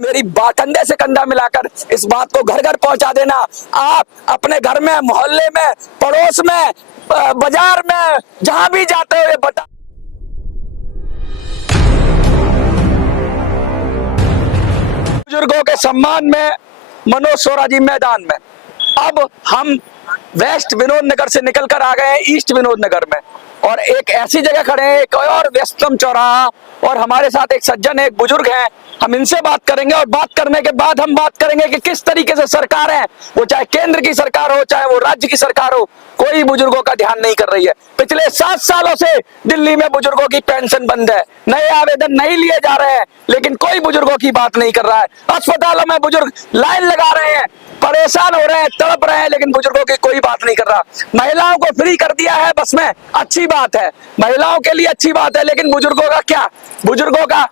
मेरी कंधे से कंधा मिलाकर इस बात को घर घर पहुंचा देना। आप अपने घर में, मोहल्ले में, पड़ोस में, बाजार में, जहां भी जाते हो ये बता। बुजुर्गों के सम्मान में मनोज सोराजी मैदान में। अब हम वेस्ट विनोद नगर से निकलकर आ गए हैं ईस्ट विनोद नगर में, और एक ऐसी जगह खड़े हैं, एक और व्यस्तम चौराहा, और हमारे साथ एक सज्जन है, एक बुजुर्ग हैं। हम इनसे बात करेंगे, और बात करने के बाद हम बात करेंगे कि किस तरीके से सरकार है, वो चाहे केंद्र की सरकार हो, चाहे वो राज्य की सरकार हो, कोई बुजुर्गों का ध्यान नहीं कर रही है। पिछले 7 सालों से दिल्ली में बुजुर्गों की पेंशन बंद है, नए आवेदन नहीं लिए जा रहे हैं, लेकिन कोई बुजुर्गों की बात नहीं कर रहा है। अस्पतालों में बुजुर्ग लाइन लगा रहे हैं, परेशान हो रहे हैं, तड़प रहे हैं, लेकिन बुजुर्गों की कोई बात नहीं कर रहा। महिलाओं को फ्री कर दिया है बस में, अच्छी बात है, महिलाओं के लिए अच्छी बात है, लेकिन बुजुर्गों का क्या? बुजुर्गों का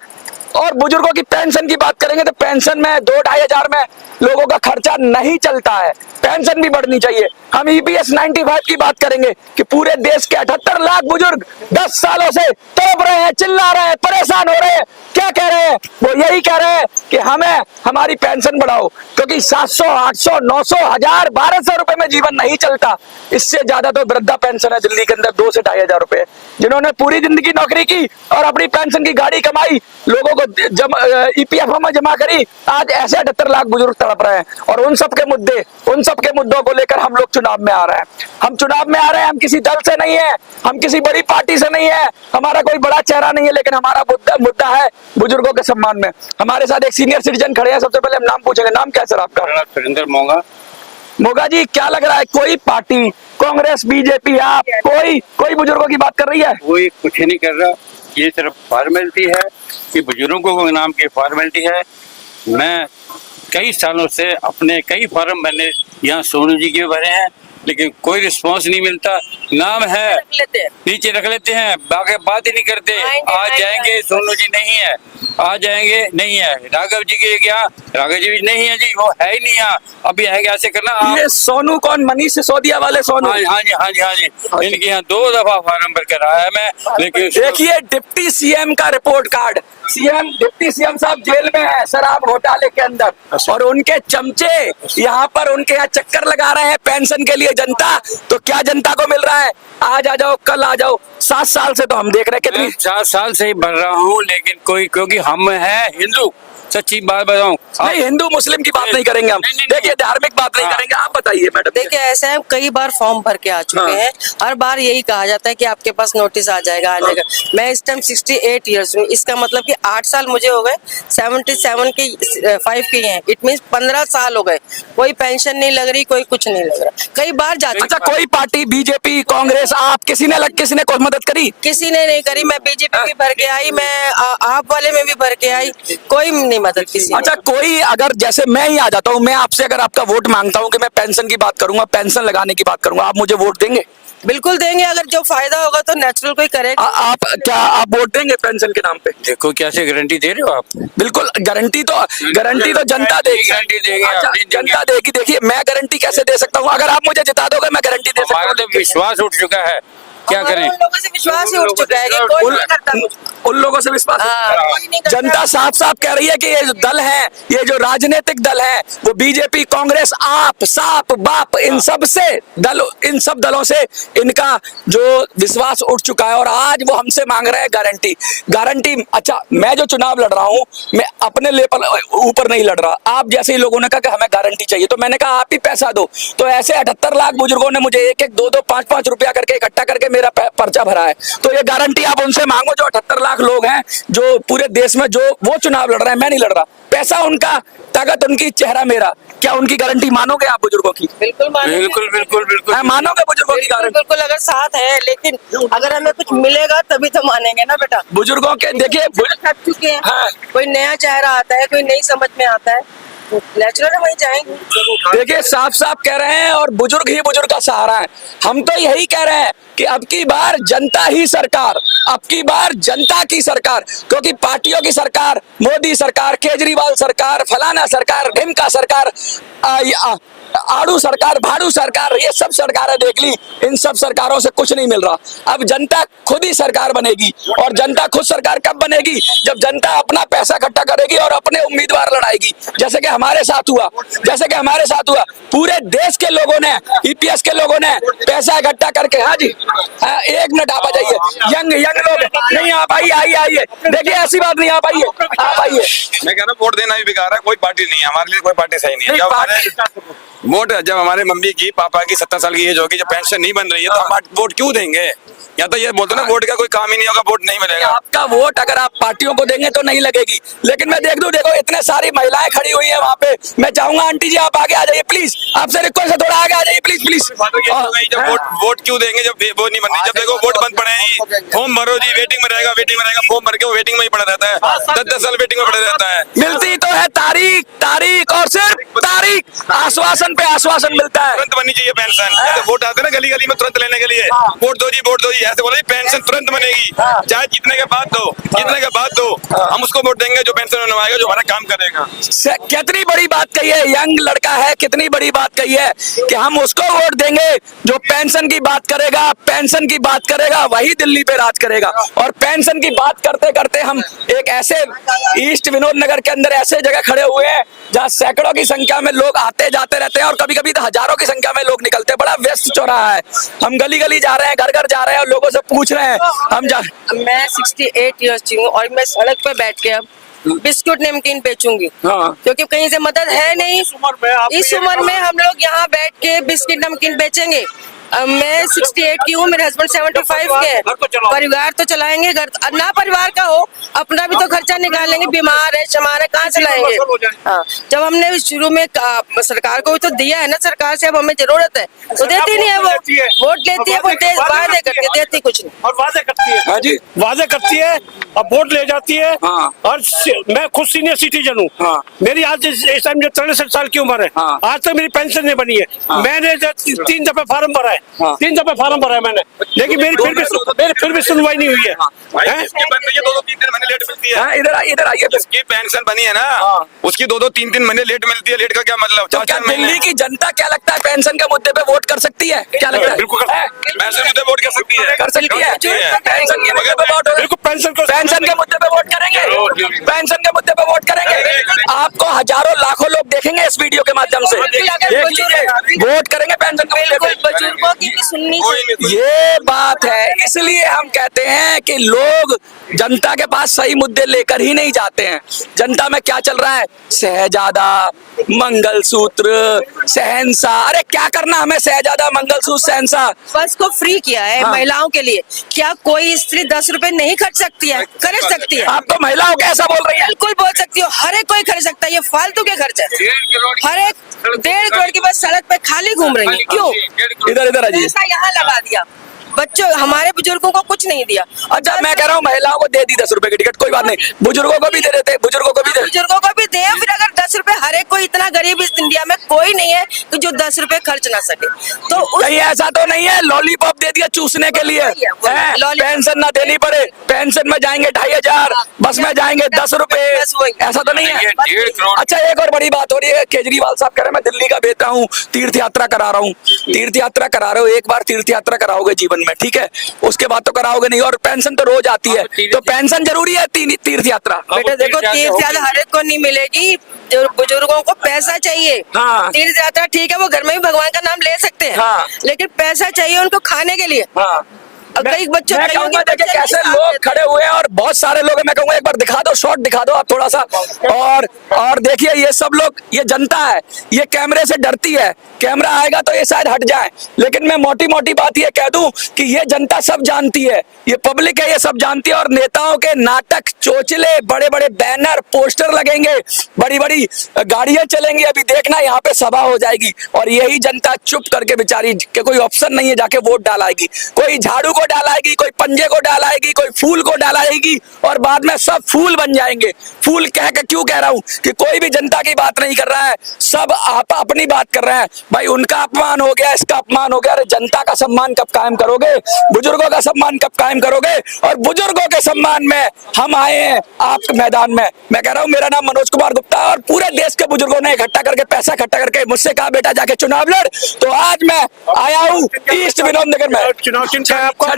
और बुजुर्गों की पेंशन की बात करेंगे तो पेंशन में 2-2.5 हजार में लोगों का खर्चा नहीं चलता है, पेंशन भी बढ़नी चाहिए। हम EPS 95 की बात करेंगे कि पूरे देश के 78 लाख बुजुर्ग 10 सालों से तड़प रहे हैं, चिल्ला रहे हैं, परेशान हो रहे हैं। क्या कह रहे हैं? वो यही कह रहे हैं कि हमें हमारी पेंशन बढ़ाओ, क्योंकि 700, 800, 900, 1000, 1200 रुपए में जीवन नहीं चलता। इससे ज्यादा तो वृद्धा पेंशन है दिल्ली के अंदर, 2 से 2.5 हजार रुपए। जिन्होंने पूरी जिंदगी नौकरी की और अपनी पेंशन की गाड़ी कमाई, लोगों को EPF में जमा करी, आज ऐसे 78 लाख बुजुर्ग तड़प रहे हैं। और उन सब के मुद्दों को लेकर हम लोग चुनाव में आ रहे हैं। हम चुनाव में आ रहे हैं, हम किसी दल से नहीं है, हम किसी बड़ी पार्टी से नहीं है, हमारा कोई बड़ा चेहरा नहीं है, लेकिन हमारा मुद्दा है बुजुर्गों के सम्मान में। हमारे साथ एक सीनियर सिटीजन खड़े हैं, सबसे पहले हम नाम पूछेंगे। नाम क्या है सर आपका? सुरेंद्र मोगा। मोगा जी, क्या लग रहा है, कोई पार्टी, कांग्रेस, बीजेपी, आप कोई बुजुर्गों की बात कर रही है? कोई कुछ नहीं कर रहा, ये सिर्फ फॉर्मेलिटी है कि बुजुर्गों को नाम की फॉर्मेलिटी है। मैं कई सालों से अपने कई फॉर्म मैंने यहाँ सोनू जी के भरे हैं, लेकिन कोई रिस्पांस नहीं मिलता। नाम है, नीचे रख लेते हैं, बाकी बात ही नहीं करते। आ जाएंगे, सोनू जी नहीं है, आ जाएंगे, नहीं है। राघव जी के क्या? राघव जी नहीं है जी, वो है ही नहीं यहाँ। अभी आएंगे, ऐसे करना। ये सोनू कौन? मनीष सिसोदिया वाले सोनू? हाँ जी। इनके यहाँ 2 दफा फॉर्म भर कर आया मैं, लेकिन देखिए डिप्टी सीएम का रिपोर्ट कार्ड। डिप्टी सीएम साहब जेल में है शराब घोटाले के अंदर, और उनके चमचे यहाँ पर उनके यहाँ चक्कर लगा रहे हैं पेंशन के लिए जनता। तो क्या जनता को मिल रहा है? आज आ जाओ, कल आ जाओ। 7 साल से तो हम देख रहे हैं, कितनी 7 साल से ही भर रहा हूँ, लेकिन कोई, क्योंकि हम हैं हिंदू, सच्ची बात बताऊं। नहीं, हिंदू मुस्लिम की बात नहीं करेंगे हम, देखिए धार्मिक बात नहीं करेंगे। आप बताइए मैडम। देखिए ऐसा है, कई बार फॉर्म भर के आ चुके हैं, हर बार यही कहा जाता है कि आपके पास नोटिस आ जाएगा, आ जाएगा। मैं इस टाइम 68 ईयर्स हूँ, इसका मतलब कि 8 साल मुझे हो गए, 77 के 5 के हैं, इट मीन 15 साल हो गए, कोई पेंशन नहीं लग रही, कोई कुछ नहीं लग रहा। कई बार जा अच्छा, कोई पार्टी, बीजेपी, कांग्रेस, आप किसी ने कोई मदद करी? किसी ने नहीं करी। मैं बीजेपी भी भर के आई, मैं आप वाले में भी भर के आई, कोई नहीं मदद किसी। अच्छा, कोई अगर जैसे मैं ही आ जाता हूँ, मैं आपसे अगर आपका वोट मांगता हूँ कि मैं पेंशन की बात करूंगा, पेंशन लगाने की बात करूंगा, आप मुझे वोट देंगे? बिल्कुल देंगे, अगर जो फायदा होगा तो नेचुरल कोई करेगा। आप वोट देंगे पेंशन के नाम पे? देखो कैसे गारंटी दे रहे हो आप। बिल्कुल, गारंटी तो जनता देगी। गारंटी देंगे, अच्छा, आप नहीं देंगे। जनता देगी। देखिए, मैं गारंटी कैसे दे सकता हूँ? अगर आप मुझे जिता दोगे मैं गारंटी दे सकता हमारा हूँ। तो विश्वास उठ चुका है, क्या करें? उन लोगों से विश्वास ही उठ चुका है कि कोई नहीं करता कुछ। उन लोगों से विश्वास। कोई नहीं करता। जनता साफ साफ कह रही है कि ये जो दल है, ये जो राजनीतिक दल है, वो बीजेपी, कांग्रेस, आप, साप, बाप, इन सब दलों से इनका जो विश्वास उठ चुका है, और आज वो हमसे मांग रहे हैं गारंटी। अच्छा, मैं जो चुनाव लड़ रहा हूँ, मैं अपने लेवल ऊपर नहीं लड़ रहा। आप जैसे ही लोगों ने कहा कि हमें गारंटी चाहिए, तो मैंने कहा आप ही पैसा दो। तो ऐसे 78 लाख बुजुर्गों ने मुझे 1-1, 2-2, 5-5 रुपया करके इकट्ठा करके मेरा पर्चा भरा है। तो ये गारंटी आप उनसे मांगो, जो 78 लाख लोग हैं, जो पूरे देश में, जो वो चुनाव लड़ रहे हैं, मैं नहीं लड़ रहा। पैसा उनका, ताकत उनकी, चेहरा मेरा। क्या उनकी गारंटी मानोगे आप बुजुर्गों की? बिल्कुल बिल्कुल मानोगे बुजुर्गों की गारंटी? बिल्कुल, अगर साथ है, लेकिन अगर हमें कुछ मिलेगा तभी तो मानेंगे ना बेटा। बुजुर्गों के देखिए थक चुके हैं। हाँ। कोई नया चेहरा आता है, कोई नई समझ में आता है, नेचुरल वहीं जाएंगे। देखिए, साफ साफ कह रहे हैं, और बुजुर्ग ही बुजुर्ग का सहारा है। हम तो यही कह रहे हैं कि अब की बार जनता ही सरकार, अब की बार जनता की सरकार, क्योंकि पार्टियों की सरकार, मोदी सरकार, केजरीवाल सरकार, फलाना सरकार, ढिमका सरकार, आड़ू सरकार, भाड़ू सरकार, ये सब सरकारें देख ली, इन सब सरकारों से कुछ नहीं मिल रहा। अब जनता खुद ही सरकार बनेगी, और जनता खुद सरकार कब बनेगी? जब जनता अपना पैसा इकट्ठा करेगी और अपने उम्मीदवार लड़ाएगी, जैसे कि हमारे साथ हुआ, पूरे देश के लोगों ने, ईपीएस के लोगों ने पैसा इकट्ठा करके। हाँ जी, हाँ, 1 मिनट आप आ जाइए। यंग लोग नहीं आ पाइए, आइए, देखिए ऐसी बात नहीं, आप आइए। मैं कह रहा हूँ वोट देना भी बेकार है, कोई पार्टी नहीं है हमारे लिए, कोई पार्टी सही नहीं है। जब हमारे मम्मी की, पापा की 70 साल की एज होगी, जब पेंशन नहीं बन रही है, तो हम वोट क्यों देंगे? या तो ये बोलते ना वोट का कोई काम ही नहीं होगा, वोट नहीं मिलेगा। आपका वोट अगर आप पार्टियों को देंगे तो नहीं लगेगी, लेकिन मैं देखो इतने सारी महिलाएं खड़ी हुई हैं वहाँ पे। मैं चाहूंगा आंटी जी आप आगे आ जाइए प्लीज, आपसे रिक्वेस्ट है थोड़ा आगे आ जाइए प्लीज। जब वोट क्यों देंगे जब वो नहीं बन रही? जब देखो वोट बंद पड़े, फॉर्म भरो जी, वेटिंग में रहेगा, फॉर्म भर के वो वेटिंग में ही पड़ा रहता है, 10 साल वेटिंग में पड़ा रहता है। मिलती तो है तारीख और सिर्फ तारीख, आश्वासन पे आश्वासन मिलता है। तुरंत बननी चाहिए पेंशन। वोट आते हैं ना गली में तुरंत लेने के लिए, वोट दो जी, ऐसे बोलो पेंशन तुरंत बनेगी, चाहे जीतने के बाद दो, हम उसको वोट देंगे जो पेंशन बनवाएगा, जो हमारा काम करेगा। कितनी बड़ी बात कही है, यंग लड़का है, कितनी बड़ी बात कही है कि हम उसको वोट देंगे जो पेंशन की बात करेगा, वही दिल्ली पे राज करेगा। और पेंशन की बात करते करते हम एक ऐसे ईस्ट विनोद नगर के अंदर ऐसे जगह खड़े हुए हैं जहाँ सैकड़ों की संख्या में लोग आते जाते रहते हैं, और कभी कभी तो हजारों की संख्या में लोग निकलते हैं। बड़ा व्यस्त चौराहा है, हम गली गली जा रहे हैं, घर घर जा रहे हैं, और लोगों से पूछ रहे हैं मैं 68 ईयर्स की हूँ, और मैं सड़क पे बैठ के अब बिस्कुट नमकीन बेचूंगी, क्योंकि कहीं से मदद है नहीं। इस उम्र में हम लोग यहाँ बैठ के बिस्किट नमकीन बेचेंगे। मैं 68 की हूँ, मेरे हस्बैंड 75 के हैं, परिवार तो चलाएंगे, घर ना परिवार का हो अपना भी तो खर्चा निकालेंगे, बीमार है, शमार है, कहाँ चलाएंगे? हाँ, जब हमने शुरू में सरकार को भी तो दिया है ना, सरकार से अब हमें जरूरत है, तो देती नहीं है वो, वोट लेती है, वादे करके देती कुछ नहीं, और वादे करती है। हाँ जी, वादे करती है और वोट ले जाती है। हाँ। और मैं खुद सीनियर सिटीजन हूँ। हाँ। मेरी आज इस टाइम जो 63 साल की उम्र है, हाँ। आज तक मेरी पेंशन नहीं बनी है। मैंने 3 दफे फार्म भरा है, 3 दफे फार्म भरा है मैंने, लेकिन मेरी फिर भी सुनवाई नहीं हुई है। 2-3 महीने लेट मिलती है। इधर आइए। जिसकी पेंशन बनी है ना, उसकी 2-3 महीने लेट मिलती है। लेट का क्या मतलब? तो क्या दिल्ली की जनता क्या लगता है पेंशन के मुद्दे पे वोट कर सकती है? क्या लगता है? बिल्कुल पेंशन मुद्दे वोट कर सकती है, कर सकती है। पेंशन के मुद्दे पे वोट, बिल्कुल पेंशन के मुद्दे पे वोट करेंगे, पेंशन के मुद्दे पे वोट करेंगे। आपको हजारों लाखों लोग देखेंगे इस वीडियो के माध्यम से, वोट करेंगे पेंशन के मुद्दे पे। बुजुर्गों की भी सुननी चाहिए। ये बात है, इसलिए हम कहते हैं कि लोग जनता के पास सही मुद्दे लेकर ही नहीं जाते हैं। जनता में क्या चल रहा है? शहजादा, मंगलसूत्र, शहंशाह। अरे क्या करना हमें शहजादा, मंगलसूत्र, शहंशाह? बस को फ्री किया है महिलाओं के लिए। क्या कोई स्त्री 10 रुपए नहीं खर्च सकती है? खर्च सकती है। आप तो महिलाओं के ऐसा बोल रही है? बिल्कुल बोल सकती हो, हर एक कोई खर्च सकता है, ये फालतू के खर्च है। हर एक 1.5 करोड़ की बस सड़क पे खाली घूम रही है, क्यों? इधर अजी, पैसा यहाँ लगा दिया, बच्चों हमारे बुजुर्गों को कुछ नहीं दिया। अच्छा मैं कह रहा हूँ महिलाओं को दे दी 10 रुपए की टिकट, कोई बात नहीं, बुजुर्गों को भी दे देते, बुजुर्गों को भी दे। फिर अगर 10 रुपए, हर एक कोई इतना गरीब इस इंडिया में कोई नहीं है कि जो 10 रुपए खर्च ना सके। तो कहीं ऐसा तो नहीं है लॉलीपॉप दे दिया चूसने के लिए, पेंशन ना देनी पड़े, पेंशन में जाएंगे 2,500, बस में जाएंगे 10 रुपए, ऐसा तो नहीं है? अच्छा एक और बड़ी बात हो रही है, केजरीवाल साहब कह रहे हैं मैं दिल्ली का बेटा हूँ, तीर्थ यात्रा करा रहा हूँ। तीर्थ यात्रा करा रहे हो, एक बार तीर्थ यात्रा कराओगे जीवन में, ठीक है, उसके बाद तो कराओगे नहीं, और पेंशन तो रोज आती है, तो पेंशन जरूरी है तीर्थ यात्रा? बेटा देखो, तीर्थ यात्रा हर एक को नहीं मिलेगी, जो बुजुर्गों को पैसा चाहिए। हाँ। तीर्थ यात्रा ठीक है, वो घर में भी भगवान का नाम ले सकते हैं। हाँ। लेकिन पैसा चाहिए उनको खाने के लिए। हाँ। कई बच्चों मैं कहूंगा देखिए कैसे लोग खड़े हुए हैं, और बहुत सारे लोग हैं। मैं कहूंगा एक बार दिखा दो, शॉट दिखा दो आप थोड़ा सा, और देखिए ये सब लोग, ये जनता है, ये कैमरे से डरती है, कैमरा आएगा तो ये शायद हट जाए, लेकिन मैं मोटी मोटी बात ये कह दूं कि ये जनता सब जानती है, ये पब्लिक है, ये सब जानती है। और नेताओं के नाटक, चोचले, बड़े बड़े बैनर, पोस्टर लगेंगे, बड़ी बड़ी गाड़ियां चलेंगी, अभी देखना यहाँ पे सभा हो जाएगी, और यही जनता चुप करके बेचारी के कोई ऑप्शन नहीं है, जाके वोट डालाएगी। कोई झाड़ू को को डालाएगी, कोई पंजे को डालाएगी, कोई फूल को डालाएगी और बाद में सब फूल बन जाएंगे। फूल कह के क्यों कह रहा हूं कि कोई भी जनता की बात नहीं कर रहा है, सब आप अपनी बात कर रहे हैं। भाई उनका अपमान हो गया, इसका अपमान हो गया, अरे जनता का सम्मान कब कायम करोगे, बुजुर्गों का सम्मान कब कायम करोगे? और बुजुर्गों के सम्मान में हम आए हैं आपके मैदान में। मैं कह रहा हूं मेरा नाम मनोज कुमार गुप्ता और पूरे देश के बुजुर्गों ने इकट्ठा करके पैसा इकट्ठा करके मुझसे कहा बेटा जाके चुनाव लड़, तो आज मैं आया हूँ ईस्ट विनोद नगर में। चुनाव चिन्ह है आपका?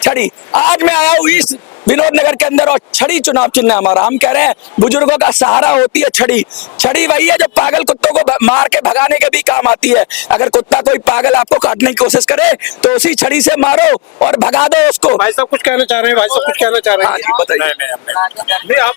छड़ी आज मैं आया हूँ ईस्ट विनोद नगर के अंदर और छड़ी चुनाव चिन्ह है हमारा। हम कह रहे हैं बुजुर्गों का सहारा होती है छड़ी। छड़ी वही है जो पागल कुत्तों को मार के भगाने के भी काम आती है। अगर कुत्ता कोई पागल आपको काटने की कोशिश करे तो उसी छड़ी से मारो और भगा दो उसको। भाई साहब कुछ कहना चाह रहे हैं, भाई साहब कुछ कहना चाह रहे हैं। हाँ जी, बताइए। नहीं आप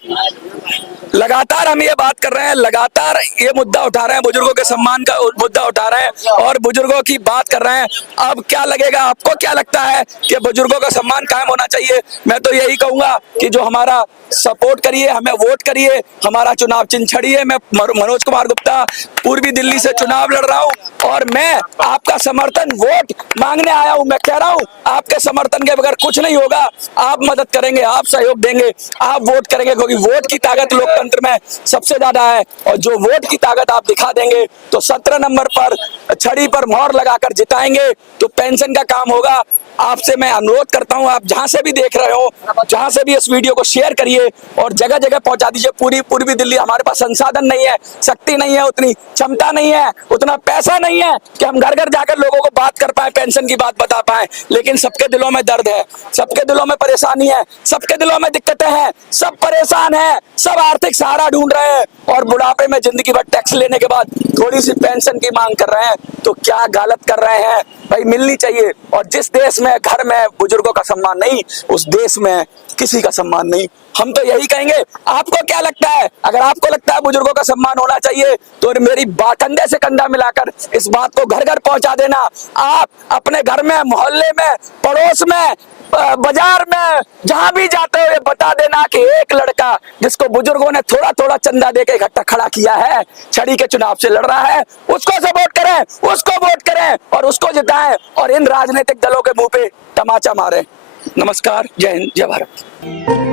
लगातार हम ये बात कर रहे हैं, लगातार ये मुद्दा उठा रहे हैं, बुजुर्गों के सम्मान का मुद्दा उठा रहे हैं और बुजुर्गों की बात कर रहे हैं। अब क्या लगेगा आपको, क्या लगता है कि बुजुर्गों का सम्मान कायम होना चाहिए? मैं तो यही कहूंगा कि जो हमारा सपोर्ट करिए, हमें वोट करिए, हमारा चुनाव चिन्ह छड़ी है। मैं मनोज कुमार गुप्ता पूर्वी दिल्ली से चुनाव लड़ रहा हूं और मैं आपका समर्थन वोट मांगने आया हूं। मैं कह रहा हूं आपके समर्थन के बगैर कुछ नहीं होगा। आप मदद करेंगे, आप सहयोग देंगे, आप वोट करेंगे, क्योंकि वोट की ताकत लोकतंत्र में सबसे ज्यादा है। और जो वोट की ताकत आप दिखा देंगे तो 17 नंबर पर छड़ी पर मोहर लगाकर जिताएंगे तो पेंशन का काम होगा। आपसे मैं अनुरोध करता हूं, आप जहां से भी देख रहे हो, जहां से भी इस वीडियो को शेयर करिए और जगह जगह पहुंचा दीजिए। पूर्वी दिल्ली, हमारे पास संसाधन नहीं है, शक्ति नहीं है, उतनी क्षमता नहीं है, उतना पैसा नहीं है कि हम घर घर जाकर लोगों को बात कर पाए, पेंशन की बात बता पाए। लेकिन सबके दिलों में दर्द है, सबके दिलों में परेशानी है, सबके दिलों में दिक्कतें हैं, सब परेशान है, सब आर्थिक सहारा ढूंढ रहे हैं और बुढ़ापे में जिंदगी भर टैक्स लेने के बाद थोड़ी सी पेंशन की मांग कर रहे हैं। तो क्या गलत कर रहे हैं भाई? मिलनी चाहिए। और जिस देश में घर में बुजुर्गों का सम्मान नहीं, उस देश में किसी का सम्मान नहीं। हम तो यही कहेंगे। आपको क्या लगता है? अगर आपको लगता है बुजुर्गों का सम्मान होना चाहिए तो मेरी कंधे से कंधा मिलाकर इस बात को घर घर पहुंचा देना। आप अपने घर में, मोहल्ले में, पड़ोस में, बाजार में, जहां भी जाते हो ये बता देना कि एक लड़का जिसको बुजुर्गों ने थोड़ा थोड़ा चंदा देके इकट्ठा खड़ा किया है, छड़ी के चुनाव से लड़ रहा है, उसको सपोर्ट करें, उसको वोट करें और उसको जिताएं और इन राजनीतिक दलों के मुंह पे तमाचा मारें। नमस्कार, जय हिंद, जय भारत।